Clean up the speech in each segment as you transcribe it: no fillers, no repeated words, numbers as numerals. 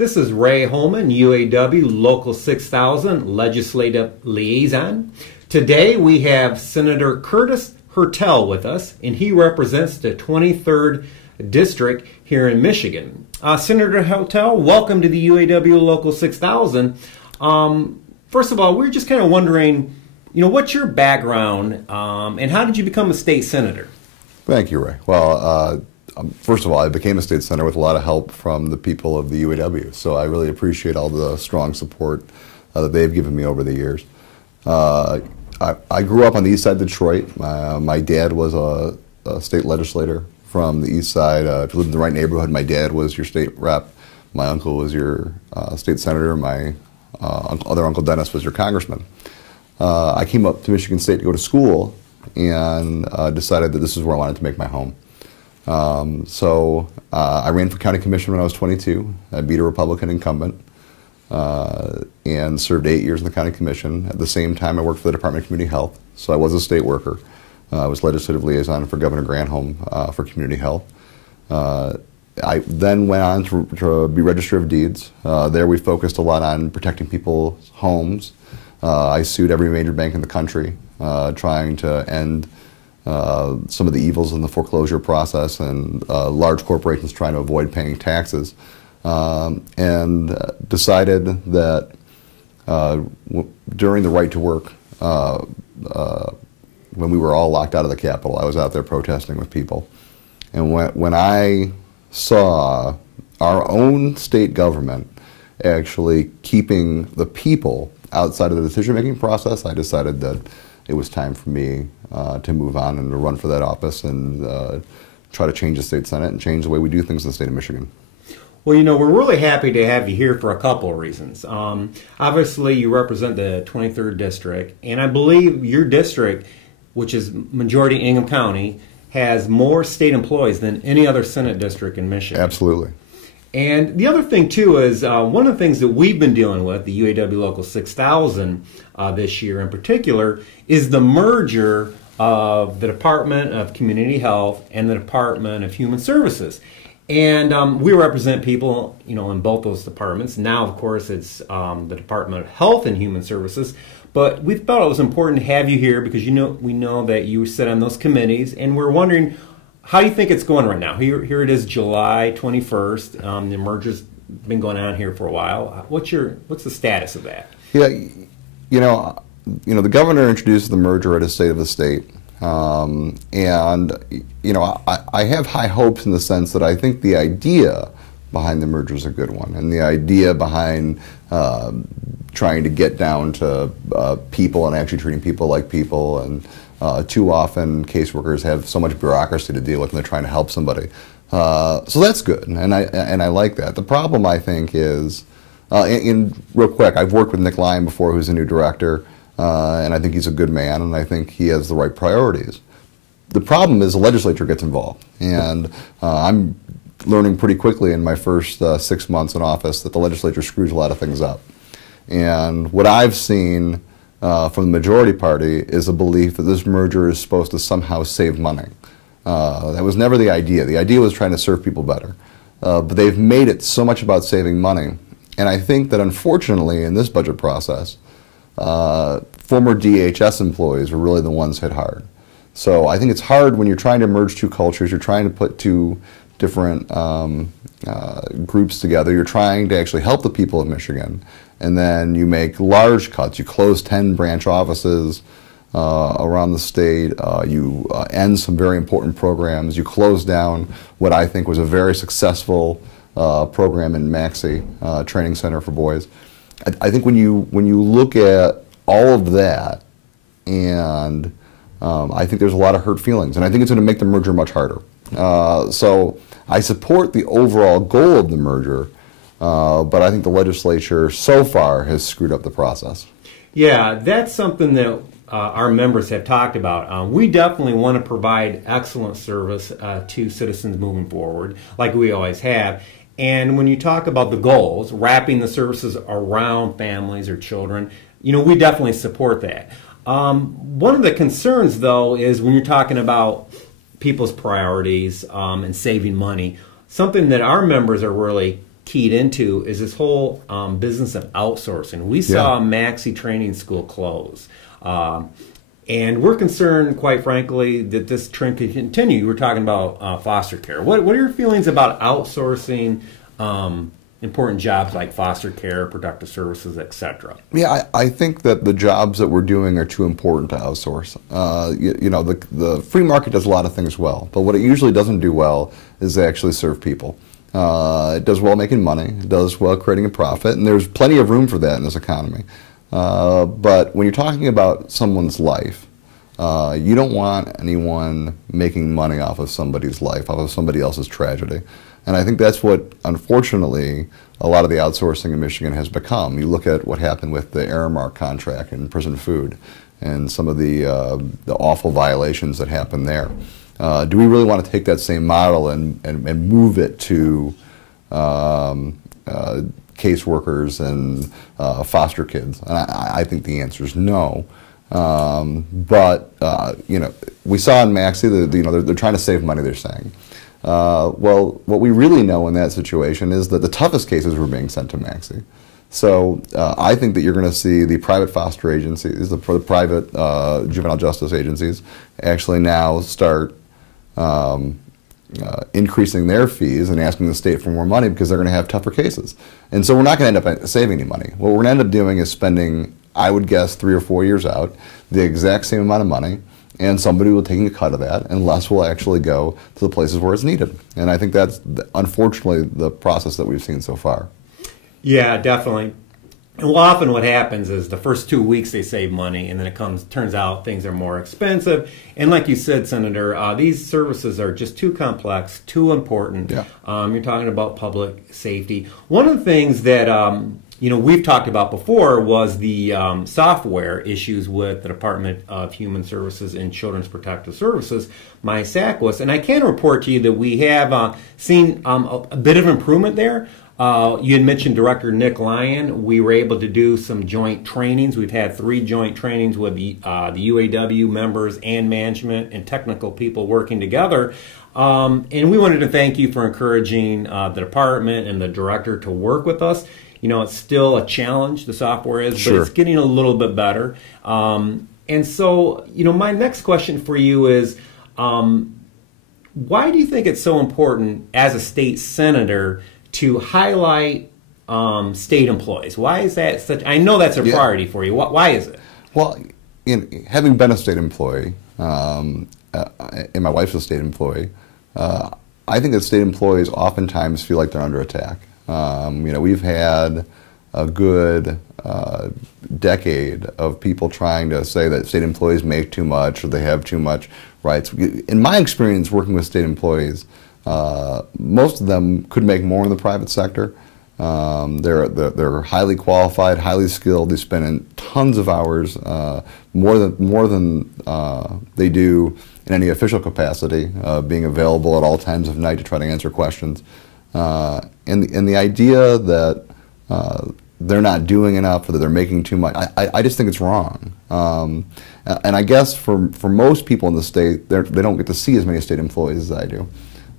This is Ray Holman, UAW Local 6000 Legislative Liaison. Today we have Senator Curtis Hertel with us, and he represents the 23rd District here in Michigan. Senator Hertel, welcome to the UAW Local 6000. First of all, we're just kind of wondering, what's your background and how did you become a state senator? Thank you, Ray. Well, first of all, I became a state senator with a lot of help from the people of the UAW, so I really appreciate all the strong support that they've given me over the years. I grew up on the east side of Detroit. My dad was a state legislator from the east side. If you lived in the right neighborhood, my dad was your state rep. My uncle was your state senator. My other uncle Dennis was your congressman. I came up to Michigan State to go to school and decided that this is where I wanted to make my home. So I ran for county commission when I was 22. I beat a Republican incumbent and served 8 years in the county commission. At the same time, I worked for the Department of Community Health, so I was a state worker. I was legislative liaison for Governor Granholm for community health. I then went on to be Register of Deeds. There we focused a lot on protecting people's homes. I sued every major bank in the country, trying to end some of the evils in the foreclosure process and large corporations trying to avoid paying taxes, and decided that during the right to work, when we were all locked out of the Capitol, I was out there protesting with people. And when I saw our own state government actually keeping the people outside of the decision-making process, I decided that it was time for me to move on and to run for that office and try to change the state Senate and change the way we do things in the state of Michigan. Well, we're really happy to have you here for a couple of reasons. Obviously, you represent the 23rd District, and I believe your district, which is majority Ingham County, has more state employees than any other Senate district in Michigan. Absolutely. And the other thing, too, is one of the things that we've been dealing with, the UAW Local 6000 this year in particular, is the merger of the Department of Community Health and the Department of Human Services. And we represent people, in both those departments. Now, of course, it's the Department of Health and Human Services. But we felt it was important to have you here because we know that you sit on those committees, and we're wondering how you think it's going right now. Here it is, July 21st. The merger's been going on here for a while. What's the status of that? Yeah, the governor introduced the merger at a state of the state. And I have high hopes in the sense that I think the idea behind the merger is a good one, and the idea behind trying to get down to people and actually treating people like people. And too often caseworkers have so much bureaucracy to deal with, and they're trying to help somebody. So that's good, and I like that. The problem, I think, is, and real quick, I've worked with Nick Lyon before, who's a new director. And I think he's a good man, and I think he has the right priorities. The problem is the legislature gets involved, and I'm learning pretty quickly in my first 6 months in office that the legislature screws a lot of things up. And what I've seen from the majority party is a belief that this merger is supposed to somehow save money. That was never the idea. The idea was trying to serve people better. But they've made it so much about saving money. And I think that unfortunately in this budget process, former DHHS employees were really the ones hit hard. So I think it's hard when you're trying to merge two cultures, you're trying to put two different groups together, you're trying to actually help the people of Michigan, and then you make large cuts. You close 10 branch offices around the state, you end some very important programs, you close down what I think was a very successful program in Maxey, training center for boys. I think when you look at all of that, and I think there's a lot of hurt feelings, and I think it's going to make the merger much harder. So I support the overall goal of the merger, but I think the legislature so far has screwed up the process. Yeah, that's something that our members have talked about. We definitely want to provide excellent service to citizens moving forward, like we always have. And when you talk about the goals, wrapping the services around families or children, we definitely support that. One of the concerns, though, is when you're talking about people's priorities and saving money, something that our members are really keyed into is this whole business of outsourcing. We saw Maxi Training School close. And we're concerned, quite frankly, that this trend could continue. You were talking about foster care. What are your feelings about outsourcing important jobs like foster care, productive services, etc.? Yeah, I think that the jobs that we're doing are too important to outsource. The free market does a lot of things well, but what it usually doesn't do well is they actually serve people. It does well making money, it does well creating a profit, and there's plenty of room for that in this economy. But when you're talking about someone's life, you don't want anyone making money off of somebody's life, off of somebody else's tragedy. And I think that's what, unfortunately, a lot of the outsourcing in Michigan has become. You look at what happened with the Aramark contract in prison food and some of the awful violations that happened there. Do we really want to take that same model and move it to caseworkers and foster kids? And I think the answer is no. But we saw in Maxi, they're trying to save money, they're saying. Well, what we really know in that situation is that the toughest cases were being sent to Maxi. So I think that you're going to see the private foster agencies, the private juvenile justice agencies, actually now start increasing their fees and asking the state for more money because they're going to have tougher cases. And so we're not going to end up saving any money. What we're going to end up doing is spending, I would guess, 3 or 4 years out, the exact same amount of money, and somebody will take a cut of that, and less will actually go to the places where it's needed. And I think that's, unfortunately, the process that we've seen so far. Yeah, definitely. And well, often what happens is the first 2 weeks they save money, and then it turns out things are more expensive. And like you said, Senator, these services are just too complex, too important. Yeah. You're talking about public safety. One of the things that we've talked about before was the software issues with the Department of Human Services and Children's Protective Services, MySACWIS. And I can report to you that we have seen a bit of improvement there. You had mentioned Director Nick Lyon. We were able to do some joint trainings. We've had 3 joint trainings with the UAW members and management and technical people working together. And we wanted to thank you for encouraging the department and the director to work with us. It's still a challenge, the software is, Sure. but it's getting a little bit better. And so, my next question for you is, why do you think it's so important as a state senator to highlight state employees? Why is that such? I know that's a priority for you. Why is it? Well, having been a state employee, and my wife's a state employee, I think that state employees oftentimes feel like they're under attack. We've had a good decade of people trying to say that state employees make too much or they have too much rights. In my experience working with state employees, most of them could make more in the private sector. They're highly qualified, highly skilled. They spend in tons of hours, more than they do in any official capacity, being available at all times of night to try to answer questions. And the idea that they're not doing enough or that they're making too much, I just think it's wrong. And I guess for most people in the state, they don't get to see as many state employees as I do.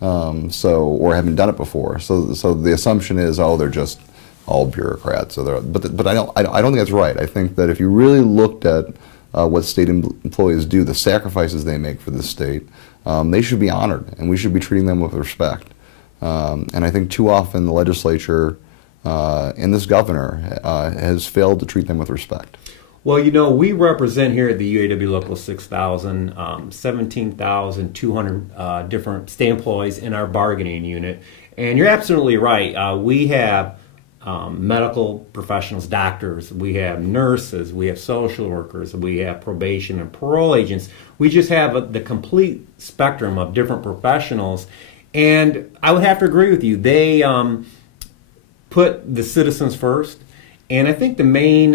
Or haven't done it before. So the assumption is, oh, they're just all bureaucrats. But I don't think that's right. I think that if you really looked at what state employees do, the sacrifices they make for the state, they should be honored, and we should be treating them with respect. And I think too often the legislature and this governor has failed to treat them with respect. Well, we represent here at the UAW Local 6000 17,200 different state employees in our bargaining unit. And you're absolutely right. We have medical professionals, doctors, we have nurses, we have social workers, we have probation and parole agents. We just have the complete spectrum of different professionals. And I would have to agree with you. They put the citizens first. And I think the main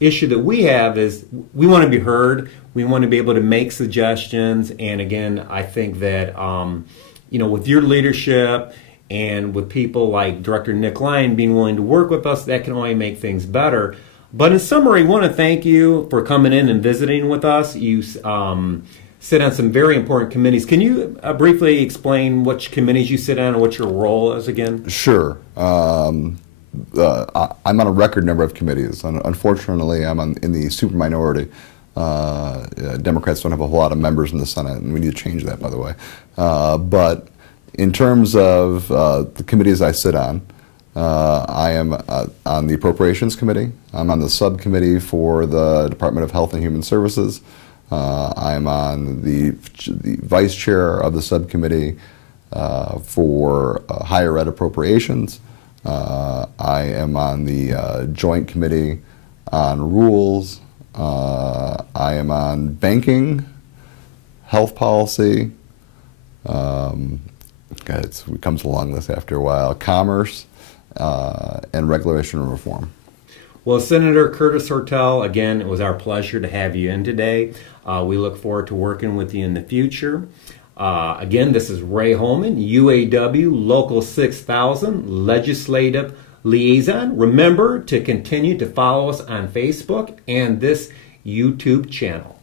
issue that we have is we want to be heard. We want to be able to make suggestions. And again, I think that, with your leadership and with people like Director Nick Lyon being willing to work with us, that can only make things better. But in summary, I want to thank you for coming in and visiting with us. You sit on some very important committees. Can you briefly explain which committees you sit on and what your role is again? Sure. I'm on a record number of committees. Unfortunately, I'm in the super minority. Democrats don't have a whole lot of members in the Senate, and we need to change that, by the way. But in terms of the committees I sit on, I am on the Appropriations Committee. I'm on the subcommittee for the Department of Health and Human Services. I'm on the vice chair of the subcommittee for higher ed appropriations. I am on the joint committee on rules. I am on banking, health policy. It becomes a long list after a while. Commerce and regulation and reform. Well, Senator Curtis Hertel, again, it was our pleasure to have you in today. We look forward to working with you in the future. Again, this is Ray Holman, UAW Local 6000 Legislative Liaison. Remember to continue to follow us on Facebook and this YouTube channel.